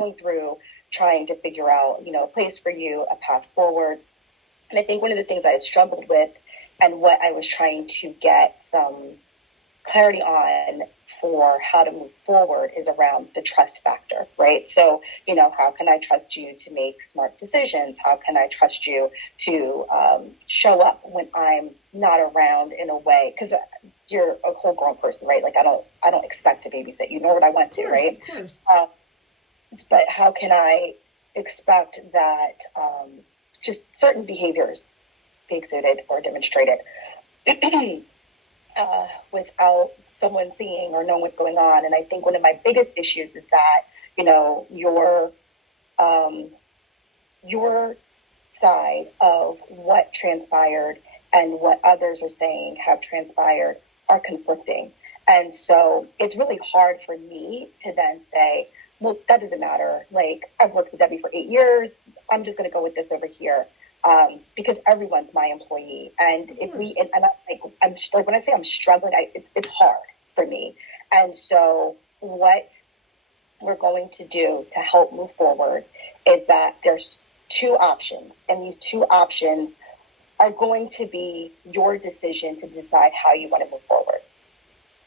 going through trying to figure out, a place for you, a path forward. And I think one of the things I had struggled with and what I was trying to get some clarity on for how to move forward is around the trust factor, right? So, how can I trust you to make smart decisions? How can I trust you to show up when I'm not around in a way? Because you're a whole grown person, right? Like I don't expect to babysit you, nor would I want to, right? Of course. But how can I expect that just certain behaviors be exuded or demonstrated without someone seeing or knowing what's going on? And I think one of my biggest issues is that, your side of what transpired and what others are saying have transpired are conflicting. And so it's really hard for me to then say, well, that doesn't matter. Like, I've worked with Debbie for 8 years. I'm just going to go with this over here. Because everyone's my employee. And if we, and I'm like, when I say I'm struggling, it's hard for me. And so what we're going to do to help move forward is that there's two options, and these two options are going to be your decision to decide how you want to move forward.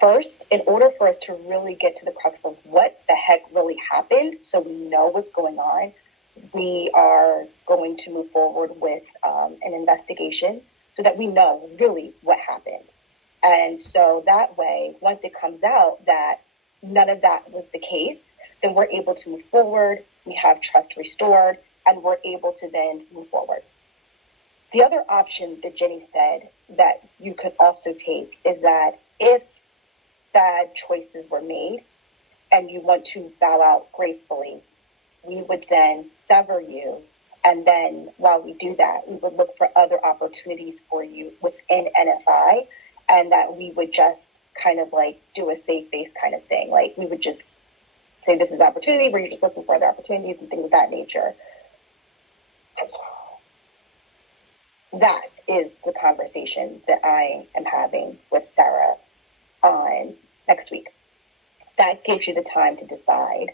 First, in order for us to really get to the crux of what the heck really happened, so we know what's going on, we are going to move forward with an investigation so that we know really what happened. And so that way, once it comes out that none of that was the case, then we're able to move forward, we have trust restored, and we're able to then move forward. The other option that Jenny said that you could also take is that if bad choices were made and you want to bow out gracefully, we would then sever you. And then while we do that, we would look for other opportunities for you within NFI, and that we would just kind of like do a safe base kind of thing. Like we would just say, this is an opportunity where you're just looking for other opportunities and things of that nature. That is the conversation that I am having with Sarah on next week. That gives you the time to decide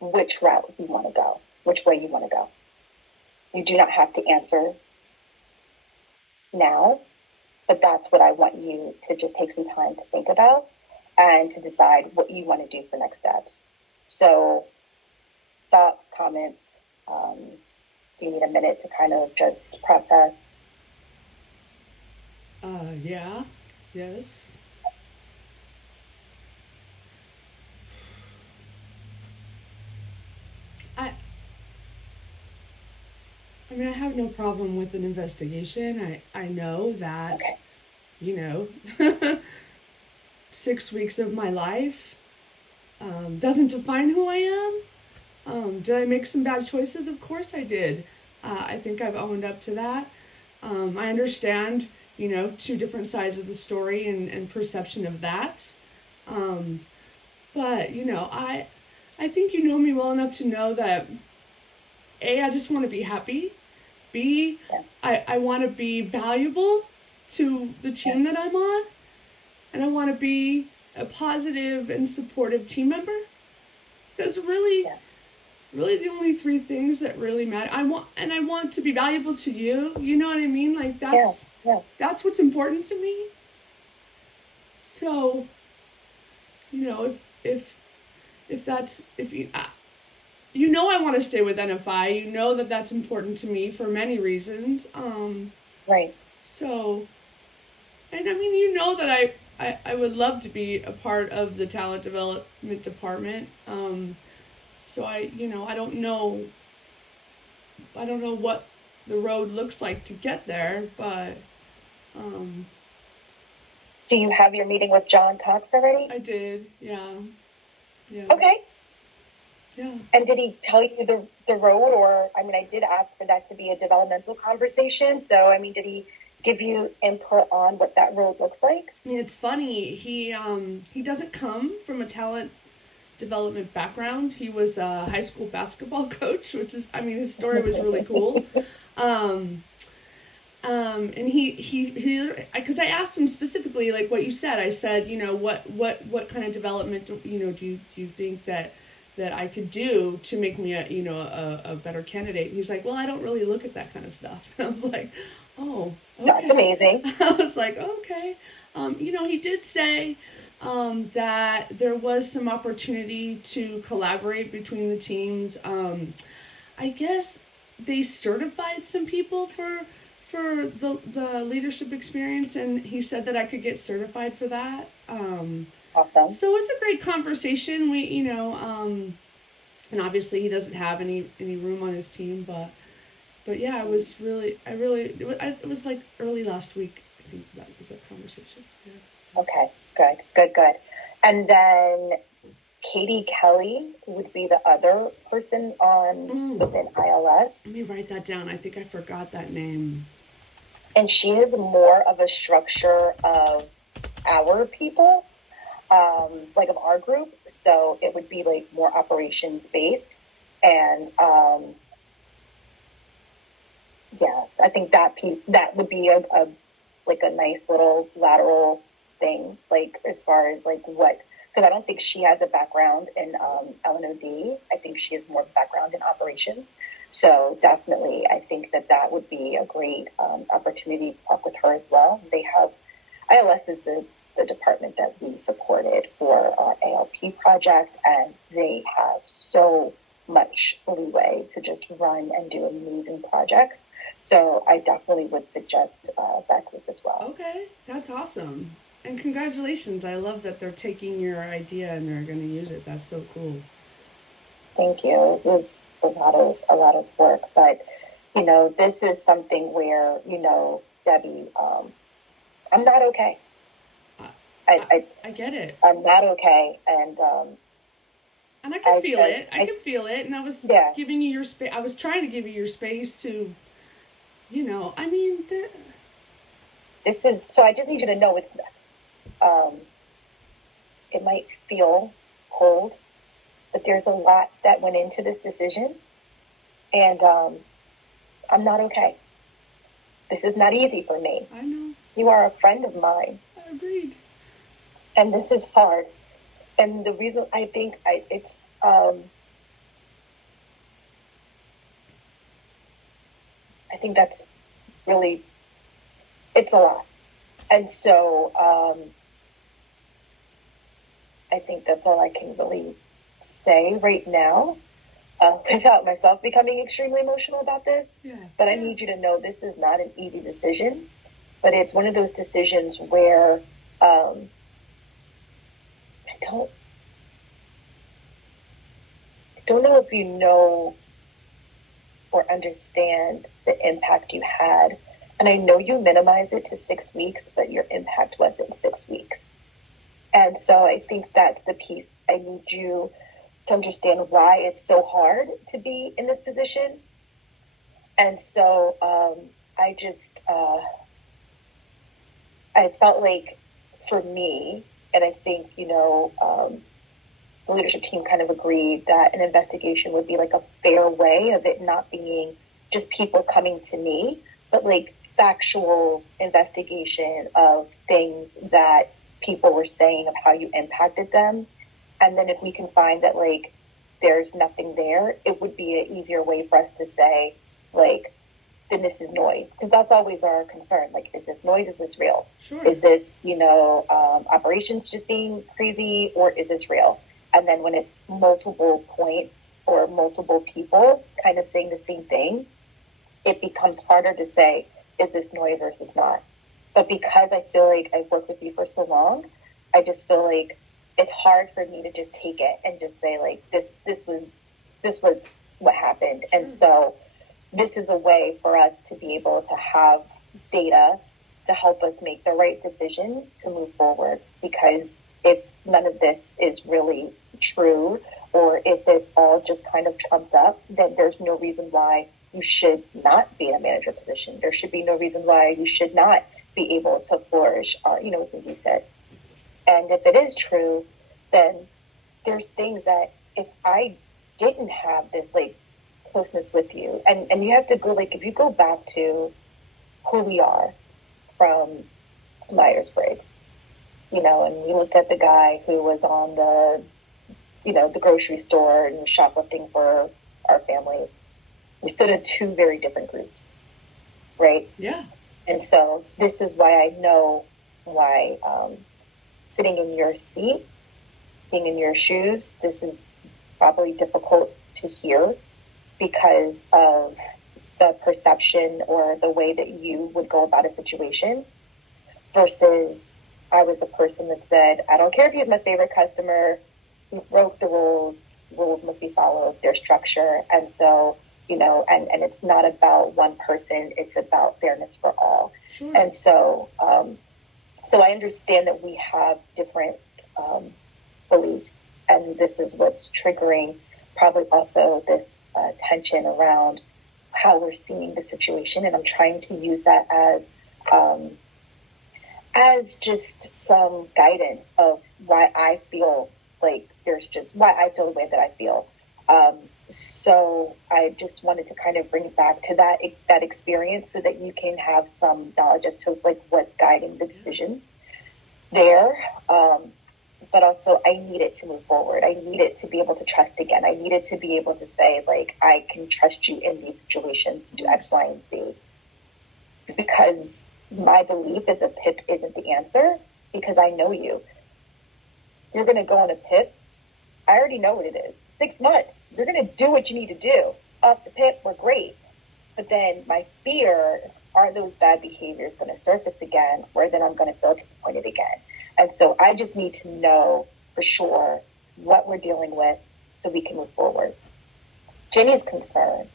which route you want to go, which way you want to go. You do not have to answer now, but that's what I want you to just take some time to think about and to decide what you want to do for next steps. So thoughts, comments, do you need a minute to kind of just process? Yeah, yes. I I mean, I have no problem with an investigation. I know that, Okay. you know, 6 weeks of my life doesn't define who I am. Did I make some bad choices? Of course I did. I think I've owned up to that. I understand, two different sides of the story and perception of that. Um, but, I think you know me well enough to know that A, I just want to be happy. B, Yeah. I want to be valuable to the team that I'm on. And I want to be a positive and supportive team member. That's really, Yeah. really the only three things that really matter. I want to be valuable to you. You know what I mean? Like Yeah. Yeah. that's what's important to me. So, if that's if you I want to stay with NFI. You know that that's important to me for many reasons. Right. So, and I mean, that I would love to be a part of the talent development department. So I don't know what the road looks like to get there, but Do you have your meeting with John Cox already? I did, yeah. Okay. Yeah. And did he tell you the road, or, I mean, I did ask for that to be a developmental conversation. So, I mean, did he give you input on what that road looks like? I mean, it's funny. He doesn't come from a talent development background. He was a high school basketball coach, which is, I mean, his story was really cool. And he, because I asked him specifically, like what you said. I said, what kind of development, do you think that that I could do to make me a better candidate. He's like, well, I don't really look at that kind of stuff. And I was like, oh, That's okay. amazing. I was like, okay. He did say that there was some opportunity to collaborate between the teams. I guess they certified some people for the leadership experience, and he said that I could get certified for that. Awesome. So it was a great conversation. And obviously he doesn't have any room on his team, but yeah, it was really, it was like early last week. I think that was that conversation. Yeah. Okay, good. And then Katie Kelly would be the other person on within ILS. Let me write that down. I think I forgot that name. And she is more of a structure of our people, like of our group. So it would be like more operations based. And yeah, I think that piece, that would be a like a nice little lateral thing, like as far as like what, because I don't think she has a background in L&OD. I think she has more background in operations. So definitely, I think that would be a great opportunity to talk with her as well. They have, ILS is the department that we supported for our ALP project, and they have so much leeway to just run and do amazing projects. So I definitely would suggest that group as well. Okay, that's awesome. And congratulations. I love that they're taking your idea and they're going to use it. That's so cool. Thank you. It was a lot of work, but this is something where Debbie, I'm not okay. I get it. I'm not okay, and I could feel it. I could feel it, and I was giving you your space. I was trying to give you your space to, I mean, this is so. I just need you to know it's. It might feel cold, but there's a lot that went into this decision, and I'm not okay. This is not easy for me. I know. You are a friend of mine. I agreed. And this is hard. And the reason I think it's I think that's really, it's a lot. And so I think that's all I can really say right now without myself becoming extremely emotional about this. Yeah. But I need you to know this is not an easy decision, but it's one of those decisions where I don't know if you know or understand the impact you had. And I know you minimize it to 6 weeks, but your impact wasn't 6 weeks. And so I think that's the piece I need you to understand why it's so hard to be in this position. And so I just, I felt like for me, and I think, the leadership team kind of agreed that an investigation would be like a fair way of it not being just people coming to me, but like factual investigation of things that people were saying of how you impacted them. And then if we can find that like there's nothing there, it would be an easier way for us to say like, then this is noise, because that's always our concern. Like, is this noise? Is this real? Sure. Is this operations just being crazy, or is this real? And then when it's multiple points or multiple people kind of saying the same thing, it becomes harder to say, is this noise or is this not? But because I feel like I've worked with you for so long, I just feel like it's hard for me to just take it and just say like, this was what happened. Sure. And so this is a way for us to be able to have data to help us make the right decision to move forward. Because if none of this is really true, or if it's all just kind of trumped up, then there's no reason why you should not be in a manager position. There should be no reason why you should not be able to flourish, as you said. And if it is true, then there's things that if I didn't have this like closeness with you, and you have to go, like, if you go back to who we are from Myers-Briggs, and you looked at the guy who was on the the grocery store and shoplifting for our families. We stood in two very different groups, right? Yeah. And so this is why I know why sitting in your seat, being in your shoes, this is probably difficult to hear because of the perception or the way that you would go about a situation versus I was the person that said, I don't care if you're my favorite customer, you broke the rules must be followed, there's structure. And so, and it's not about one person, it's about fairness for all. Sure. And so, so I understand that we have different beliefs, and this is what's triggering probably also this tension around how we're seeing the situation. And I'm trying to use that as just some guidance of why I feel like why I feel the way that I feel. So I just wanted to kind of bring it back to that experience so that you can have some knowledge as to like what's guiding the decisions there. But also I needed to move forward. I needed to be able to trust again. I needed to be able to say, like, I can trust you in these situations to do X, Y, and Z. Because my belief is a PIP isn't the answer, because I know you. You're going to go on a PIP. I already know what it is. 6 months. You're going to do what you need to do. Off the PIP, we're great. But then my fear is, are those bad behaviors going to surface again, or then I'm going to feel disappointed again? And so I just need to know for sure what we're dealing with so we can move forward. Jenny's concern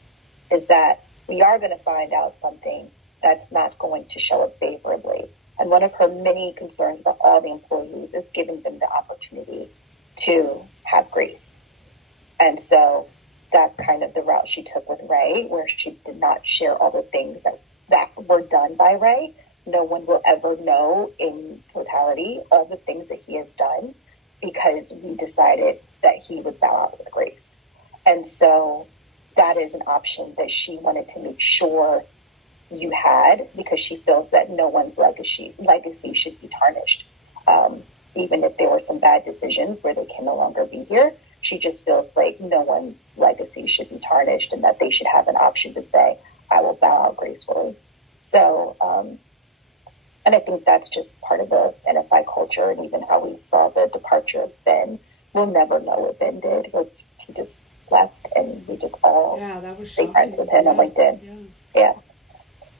is that we are going to find out something that's not going to show up favorably. And one of her many concerns about all the employees is giving them the opportunity to have grace. And so that's kind of the route she took with Ray, where she did not share all the things that were done by Ray. No one will ever know in totality all the things that he has done, because we decided that he would bow out with grace. And so that is an option that she wanted to make sure you had, because she feels that no one's legacy should be tarnished. Even if there were some bad decisions where they can no longer be here, she just feels like no one's legacy should be tarnished, and that they should have an option to say, I will bow out gracefully. So, and I think that's just part of the NFI culture, and even how we saw the departure of Ben. We'll never know what Ben did. He just left, and we just all stay friends with him on LinkedIn. Yeah.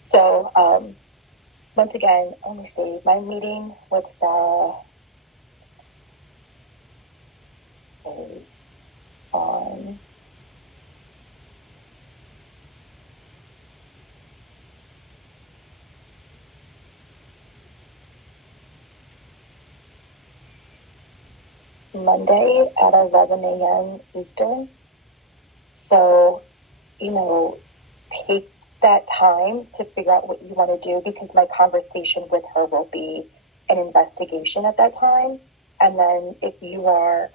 So, once again, let me see. My meeting with Sarah is on Monday at 11 a.m. Eastern. So, take that time to figure out what you want to do, because my conversation with her will be an investigation at that time. And then if you are,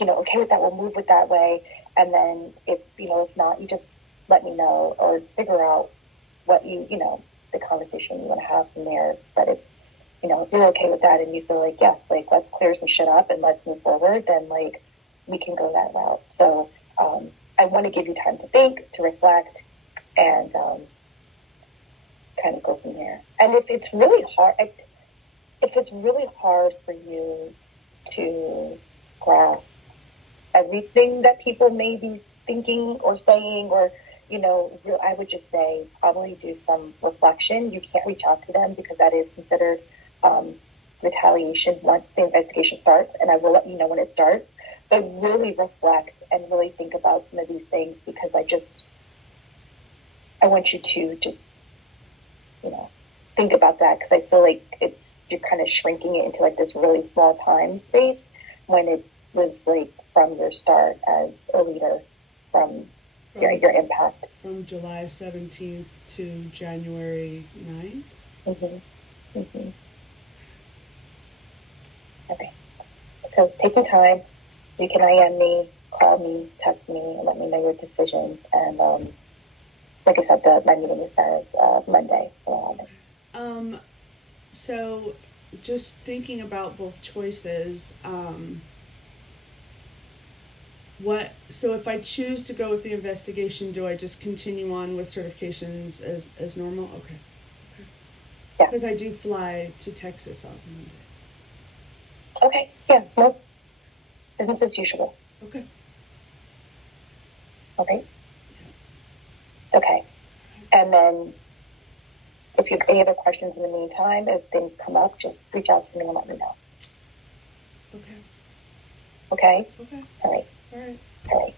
okay with that, we'll move it that way. And then if not, you just let me know, or figure out what the conversation you want to have from there. But if you're okay with that and you feel like, yes, like, let's clear some shit up and let's move forward, then like, we can go that route. So, I want to give you time to think, to reflect, and kind of go from there. And if it's really hard for you to grasp everything that people may be thinking or saying, or I would just say probably do some reflection. You can't reach out to them because that is considered retaliation once the investigation starts, and I will let you know when it starts. But really reflect and really think about some of these things, because I want you to just think about that, because I feel like you're kind of shrinking it into like this really small time space, when it was like from your start as a leader, from your impact. From July 17th to January 9th? Mm-hmm. Mm-hmm. Okay. So take your time. You can IM me, call me, text me, and let me know your decision. And like I said, my meeting with Sarah is Monday. So just thinking about both choices, So if I choose to go with the investigation, do I just continue on with certifications as normal? Okay. Yeah. Because I do fly to Texas on Monday. Okay, yeah, no, business as usual. Okay. Okay. Okay. And then if you have any other questions in the meantime, as things come up, just reach out to me and let me know. Okay. Okay? Okay. All right. All right. All right.